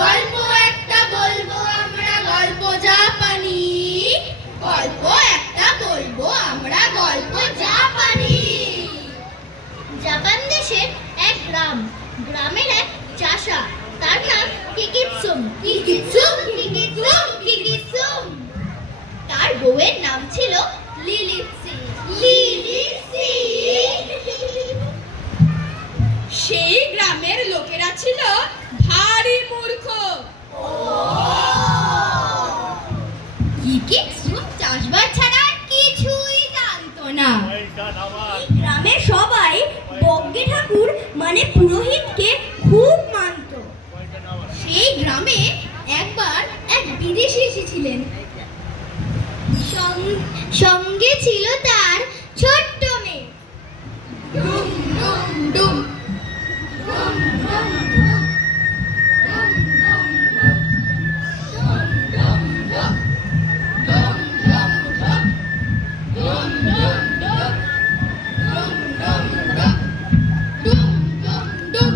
গল্প একটা বলবো আমরা, গল্প জাপানি। গল্প একটা বলবো আমরা, গল্প জাপানি। জাপান দেশের এক গ্রাম, গ্রামের এক চাষা, তার নাম কিকিৎসুম। কিকিৎসুম কিকিৎসুম কিকিৎসুম। তার বউয়ের নাম ছিল লিলিৎসি। লিলিৎসি। সেই গ্রামের লোকেরা ছিল ভারী মূর্খ। কিকিৎসুম চাষবাস ছাড়া কিছুই জানতো না। গ্রামের সবাই বজ্ঞে ঠাকুর মানে পুরোহিতকে খুব মানত। সেই গ্রামে একবার এক বিদেশি এসেছিলেন। সঙ্গে ছিল তার ছোট্ট মেয়ে। ডুম ডুম ডুম ডুম ডুম ডুম ডুম ডুম ডুম ডুম ডুম ডুম ডুম ডুম ডুম ডুম ডুম ডুম ডুম।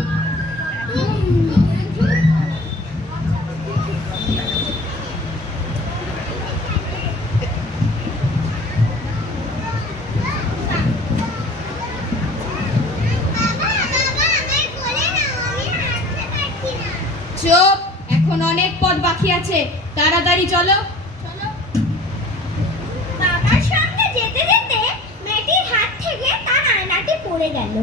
চুপ, এখন অনেক পথ বাকি আছে, তাড়াতাড়ি চলো। বাবার সঙ্গে যেতে যেতে মেয়েটির হাত থেকে তার আয়নাটি পড়ে গেল।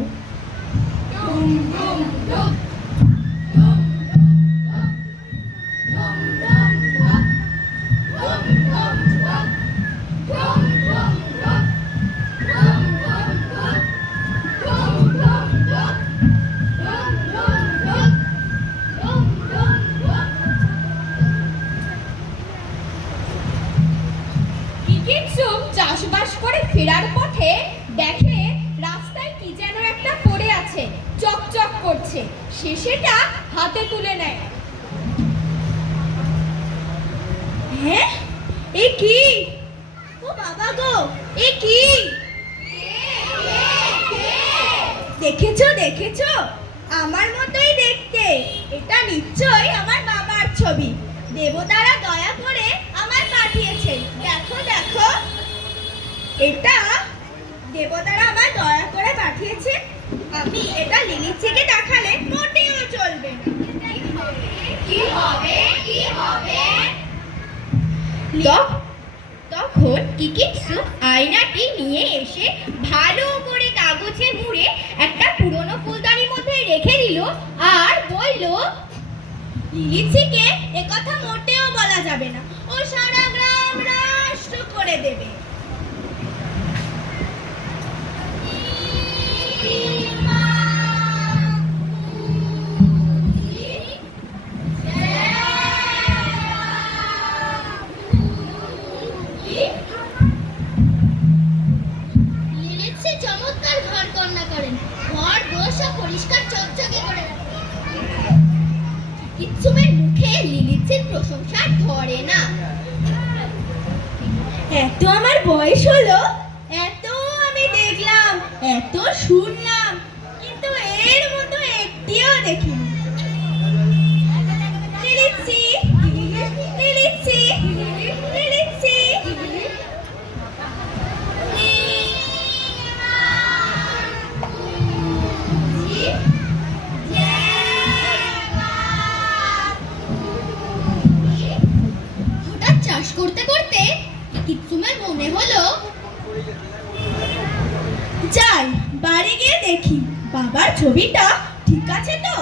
কিকিৎসুম চাষবাস করে ফেরার পথে দেখে রাস্তায় কি যেন একটা পড়ে আছে, চকচক করছে। সে সেটা হাতে তুলে নেয়। হ্যাঁ, এ কি? ও বাবা গো, এ কি? দেখেছো দেখেছো, আমার মতোই দেখতে। এটা নিশ্চয়ই আমার বাবার ছবি। দেবতারা দয়া করে আমায় পাঠিয়েছেন। দেখো দেখো, এটা দেবতারা আমায় দয়া করে পাঠিয়েছে। আমি এটা লিলিৎসিকে দেখালে মোটেও চলবে না। কি হবে কি হবে? তখন কিকিৎসুম আয়নাটি নিয়ে এসে ভালো করে কাগজে মুড়ে একটা পুরনো ফুলদানির মধ্যে রেখে দিল আর বলল, লিলিৎসিকে একথা মোটেও বলা যাবে না, ও সারা গ্রাম নষ্ট করে দেবে। লিলিৎসি চমৎকার ঘর কন্যা করেন, ঘর দোষা পরিষ্কার চকচকে করে রাখেন। কিকিৎসুমের মুখে লিলিৎসির প্রশংসা ধরে না। এত আমার বয়স হলো, এত আমি দেখলাম, এত শুনলাম, কিন্তু এর মতো একটিও দেখিনি। লিলিৎসি, লিলিৎসি, লিলিৎসি। হঠাৎ চাষ করতে করতে কিকিৎসুমের মনে হলো, যাই বাড়ি গিয়ে দেখি বাবার ছবিটা ঠিক আছে তো।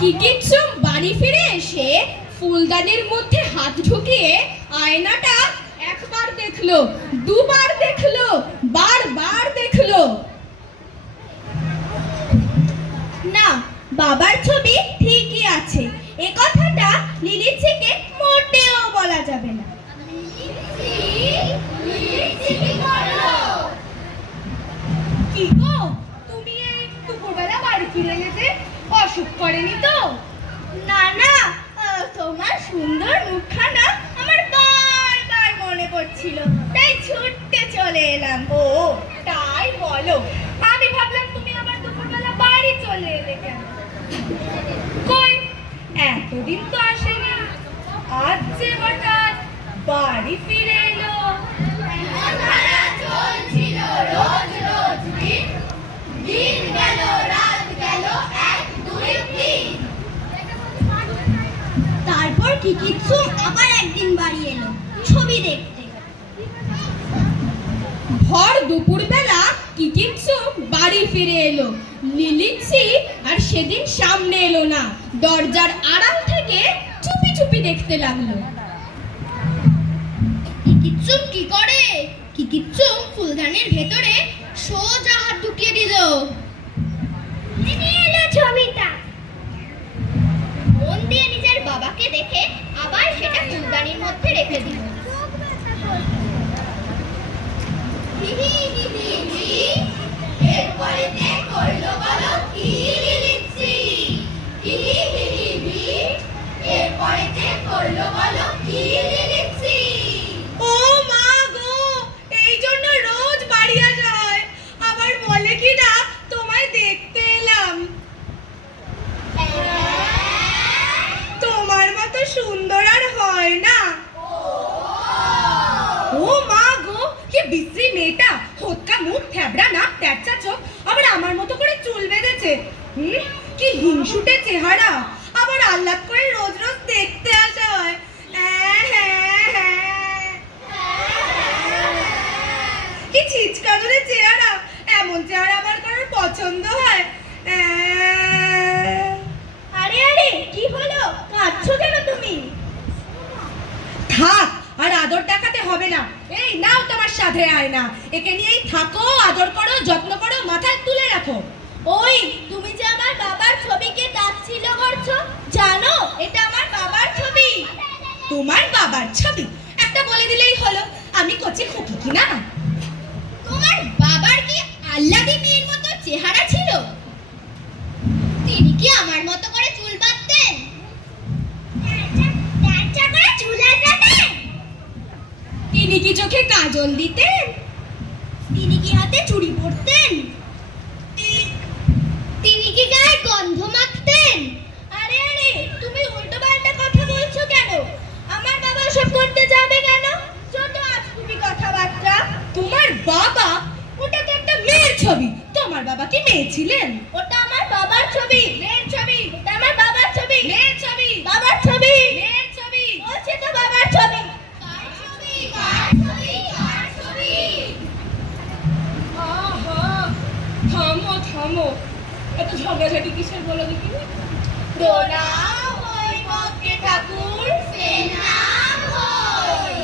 কিকিৎসুম বাড়ি ফিরে এসে ফুলদানির মধ্যে হাত ঢুকিয়ে আয়নাটা একবার দেখলো, দুবার দেখলো, বারবার দেখলো। না, বাবার ছবি ঠিকই আছে। এ কথাটা লিলিৎসিকে মোটেও বলা যাবে না। কি গো, তুমি এই দুপুরবেলা বাড়ি ফিরে যেতে অসুখ করেনি তো? না না, তোমার সুন্দর মুখখানা আমার বারবার মনে পড়ছিল, তাই ছুটতে চলে এলাম। ও তাই বলো, আমি ভাবলাম তুমি আবার দুপুরবেলা বাড়ি চলে এলে কেন? কই এতদিন তো আসেনি, আজ যে হঠাৎ বাড়ি ফিরে এলো। তারপর কিকিচ্ছু আবার একদিন বাড়ি এলো ছবি দেখতে। ভর দুপুরবেলা কিকিচ্ছু বাড়ি ফিরে এলো। লিলিচ্ছি আর সেদিন সামনে এলো না, দরজার আড়াল থেকে চুপি চুপি দেখতে লাগলো। কিকিচ্ছুম কি করে? কিকিচ্ছুম ফুলদানির ভেতরে সোজা হাত ঢুকিয়ে দিল। নিয়ে এলো ছবিটা। মন দিয়ে নিজের বাবাকে দেখে আবার সেটা ফুলদানির মধ্যে রেখে দিল। এরপরে করলো বলো কি লিলিচ্ছি? এরপরে করলো বলো কি লিলিচ্ছি? ও মা গো, এই জন্য রোজ বাড়ি আসা হয়, আবার বলে কি না তোমায় দেখতে এলাম। তোমার মতো সুন্দর আর হয় না। ও মা গো, কি বিশ্রী মেয়েটা, হোতকা মুখ, থ্যাবড়া নাক, ট্যাচা চোখ, আবার আমার মতো করে চুল বেঁধেছে। কি হিংসুটে চেহারা, আবার আহ্লাদ করে রোজ রোজ দেখতে আসা হয়। কি ছিচকাদুরে চেহারা, এমন চেহারা আবার কারোর পছন্দ হয়? আরে আরে কি হলো, কাঁদছো কেন তুমি? থাক, আর আদর দেখাতে হবে না। এই নাও তোমার সাথে আয়না, একে নিয়েই থাকো, আদর করো, যত্ন করো, মাথায় তুলে রাখো। ওই তুমি যে আমার বাবার ছবিকে তাচ্ছিল করছো, জানো এটা আমার বাবার ছবি। তোমার বাবার ছবি? একটা বলে দিলেই হলো, আমি কচি খুকি কি না? তোমার বাবার কি আল্লাদি মেয়ের মতো চেহারা ছিল? তিনি কি আমার মতো করে চুল বাঁধতেন? করে চুল আঁচড়াতেন? তিনি কি চোখে কাজল দিতেন? তিনি কি হাতে চুড়ি পরতেন? তিনি কি গায়ে গন্ধ মাখতেন? আরে আরে তুমি উল্টো পাল্টা কথা বলছো কেন? আমার বাবা সব করতে যাবে কেন? ছোট আজগুবি কথাবার্তা। তোমার বাবা? ওটা তো একটা মেয়ের ছবি, তোমার বাবা কি মেয়ে ছিলেন? ওটা আমার বাবার ছবি, মেয়ের ছবি। ওটা আমার বাবার ছবি, মেয়ের ছবি। বাবার ছবি, মেয়ের ছবি। বলছে তো বাবার ছবি। কার ছবি? কার ছবি? কার ছবি? আহা, থামো থামো, এত ঝগড়াঝাটি কিসের বলো দেখি? প্রণাম হই মগ্গে ঠাকুর। প্রণাম হই।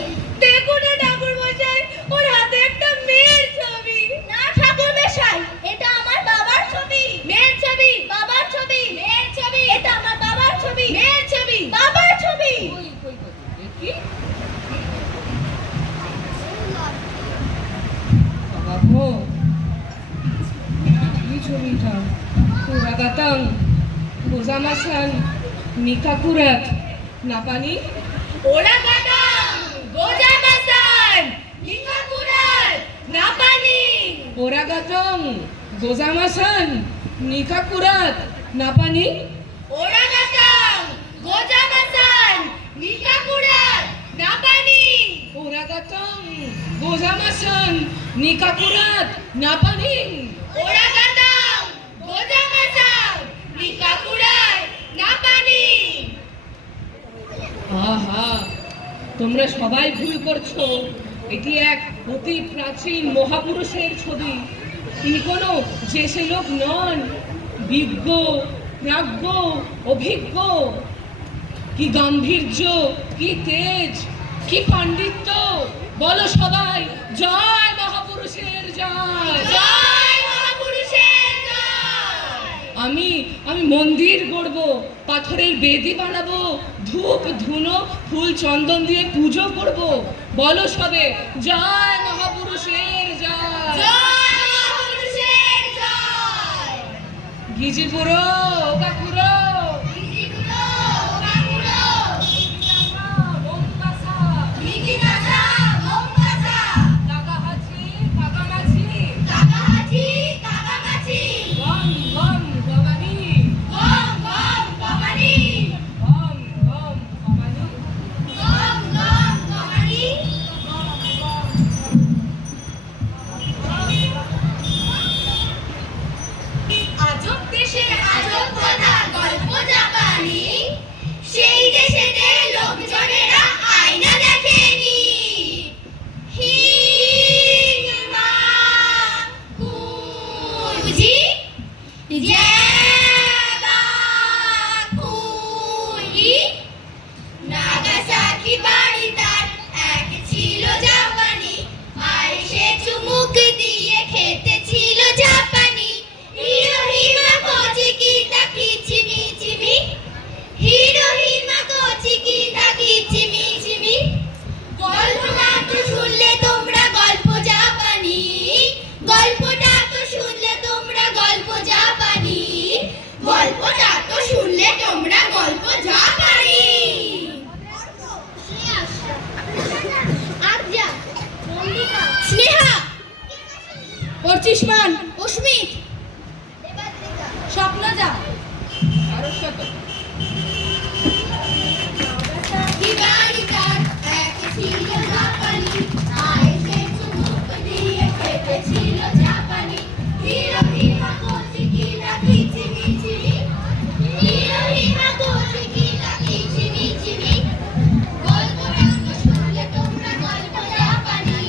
দেখো না ঠাকুর মশাই, ওর হাতে একটা মেয়ের ছবি। না ঠাকুর মশাই, এটা আমার বাবার ছবি। মেয়ের ছবি, বাবার ছবি। মেয়ের ছবি, এটা আমার বাবার ছবি। মেয়ের ছবি, বাবার ছবি। দেখি বাবা গো, কি ছবিটা? পুরাগাতাং গোজামাসান নিকাকুরাত নাপানি। ওরাগাতাং গোজামাসান নিকাকুরাত নাপানি। ওরাগাতাং গোজামাসান নিকাকুরাত নাপানি। ওরাগাতাং গোজামাসান নিকাকুরাত নাপানি। ওরাগাতাং গোজামাসান নিকাকুরাত নাপানি। ওরাগাতাং গোজামাসান নিকাকুরাত নাপানি। আহা, তোমরা সবাই ভুল করছো, এটি এক অতি প্রাচীন মহাপুরুষের ছবি। তিনি কোনো জেসে লোক নন, বিজ্ঞ, প্রাজ্ঞ, অভিজ্ঞ। কি গাম্ভীর্য, কি তেজ, কি পাণ্ডিত্য! বলো সবাই, জয় মহাপুরুষের জয়। জয় মহাপুরুষের জয়। আমি মন্দির গড়ব, পাথরের বেদি বানাবো, ধূপ ধুনো ফুল চন্দন দিয়ে পুজো করব। বলো সবে, জয় মহাপুরুষের জয়। জয় মহাপুরুষের জয়। গিজি পুরো কাকুরো দিদিগুলো, কাকুলো, মোমবাসা, দিদিদাসা, মোমবাসা, কাকাহাচি, কাকামাছি, কাকাহাচি, কাকামাছি, গম গম গমানি, গম বুঝি জ্যাবাকুরি নাগাসাকি বাড়ি তার এক ছিল জাপানি আর সে চুমুক দিয়ে খেতে ছিল জাপানি হিরোহিমা কোচিকিটা কিচিমিচিমি হিরোহিমা কোচিকিটা কিচিমিচিমি গল্পটা তো শুনলে তোমরা গল্প জাপানি গল্পটা তো শুনলে তোমরা গল্প জাপানি গল্পটা তো শুনলে তোমরা গল্প জাপানি আরজা মল্লিকা স্নেহা পড়ছিস মান অস্মিত স্বপ্নজা সরস্বতী বাড়িটার এক ছিল জাপানি আর সে চুমুক দিয়ে খেতে ছিল জাপানি হিরোহিমা কোচিকিটা কিচিমিচিমি হিরোহিমা কোচিকিটা কিচিমিচিমি গল্পটা তো শুনলে তোমরা গল্প জাপানি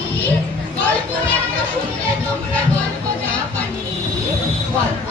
গল্পটা তো শুনলে তোমরা গল্প জাপানি গল্প